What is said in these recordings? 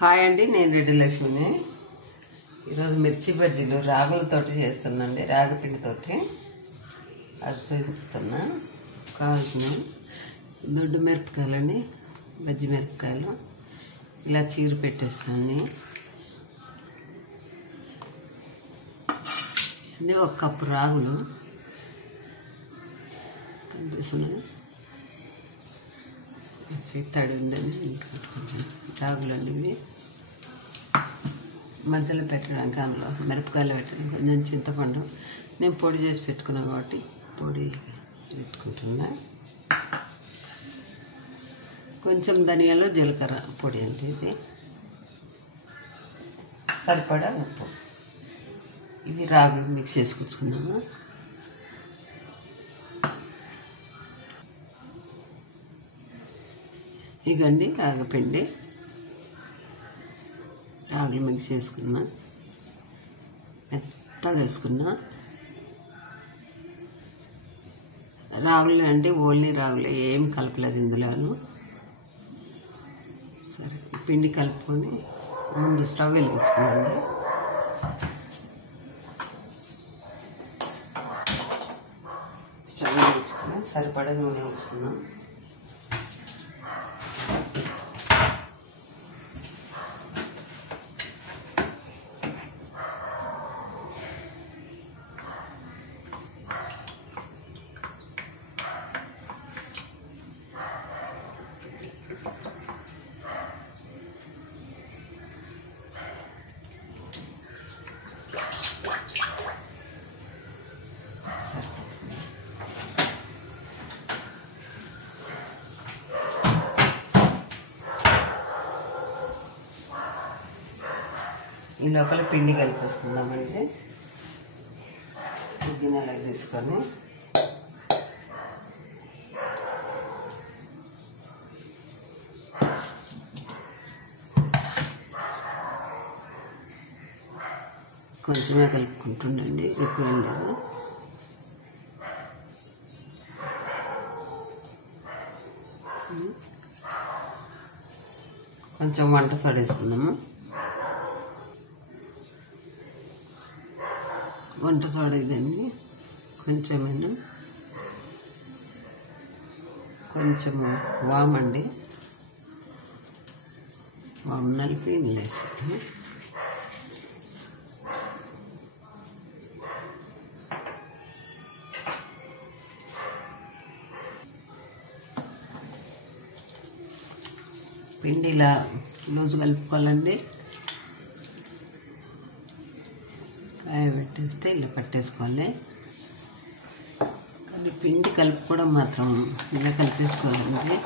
Hi అండి, నేను రెడ్డి లక్ష్మిని. ఈరోజు మిర్చి బజ్జీలు రాగులతోటి చేస్తున్నాండి, రాగి పిండితోటి. అది చూపిస్తున్నా. కావాల్సిన దొడ్డు మిరపకాయలండి, బజ్జి మిరపకాయలు ఇలా చీరు పెట్టేసాను. ఇది 1 కప్పు రాగులు కనిపిస్తున్నాయి. తడి ఉందని ఇంకా రాగులు అండి. ఇవి మధ్యలో పెట్టడానికి, అందులో మిరపకాయలు పెట్టడానికి కొంచెం చింతపండు నేను పొడి చేసి పెట్టుకున్నాను కాబట్టి పొడి పెట్టుకుంటున్నా. కొంచెం ధనియాలు జీలకర్ర పొడి అంటే ఇది సరిపడా ఉప్పు. ఇవి రాగులు మిక్స్ చేసుకుంటున్నాము. ఇదండి రాగిపిండి, రాగులు మిక్స్ చేసుకున్నా, మెత్తగా వేసుకున్నా. రాగులు అంటే ఓన్లీ రాగులే, ఏం కలపలేదు ఇందులోను. సరే, పిండి కలుపుకొని ముందు స్టవ్ వెలిగించుకున్నాండి. స్టవ్ వెలిగించుకొని సరిపడా నూనె వేసుకున్నాం. ఈ లోపల పిండి కలిపేసుకుందామండి. గిన్నెలో తీసుకొని కొంచెమే కలుపుకుంటుండండి, ఎక్కువ లేదు. కొంచెం వంట సోడా వేసుకుందాము. వంట సోడా ఇదండి, కొంచెమైనా. కొంచెము వామండి, వాము నలిపి ఇందులో వేస్తాము. పిండి ఇలా లూజు కలుపుకోవాలండి. కాయ పెట్టేస్తే ఇలా పట్టేసుకోవాలి. కానీ పిండి కలుపుకోవడం మాత్రం ఇలా కలిపేసుకోవాలండి,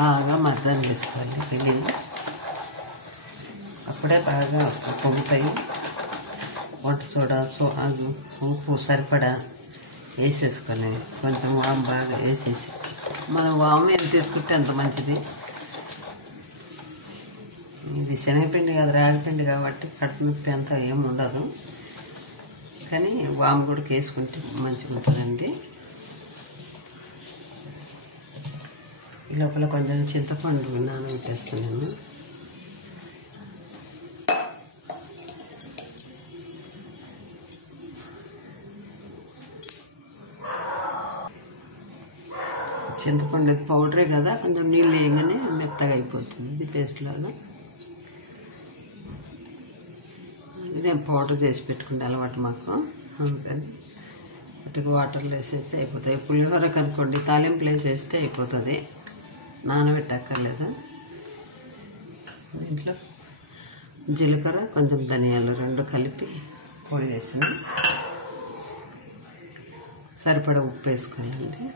బాగా మర్దన వేసుకోవాలి పిండిని. అప్పుడే బాగా పొంగుతాయి. వంట సోడా ఉప్పు సరిపడా వేసేసుకొని కొంచెం వాము బాగా వేసేసి, మనం వాము ఎంత తీసుకుంటే అంత మంచిది. ఇది శనగపిండి కాదు, రాగిపిండి కాబట్టి కడుపు నొప్పి అంతా ఏమి ఉండదు. కానీ వాము కూడా వేసుకుంటే మంచిగా ఉంటుందండి. ఈ లోపల కొంచెం చింతపండు నానబెట్టేస్తున్నాను. చింతపండు పౌడరే కదా, కొంచెం నీళ్ళు వేయగానే మెత్తగా అయిపోతుంది. ఇది పేస్ట్ లాగా. నేను పౌడర్ చేసి పెట్టుకుంటే అలవాటు మాకు, అందుకని వాటికి వాటర్లో వేసేస్తే అయిపోతాయి. పులిహోర కనుక్కోండి, తాలింపులు వేసేస్తే అయిపోతుంది, నానబెట్టక్కర్లేదు. దీంట్లో జీలకర్ర కొంచెం ధనియాలు 2 కలిపి పొడి వేసిన, సరిపడా ఉప్పు వేసుకోవాలండి.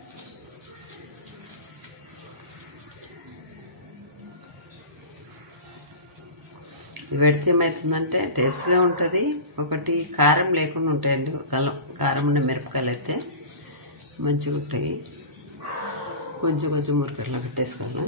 పెడితే ఏమవుతుందంటే టేస్ట్గా ఉంటుంది. ఒకటి కారం లేకుండా ఉంటాయండి, కారం ఉండే మిరపకాయలు అయితే మంచిగా ఉంటాయి. కొంచెం మురికట్లా పెట్టేసుకోవాలి.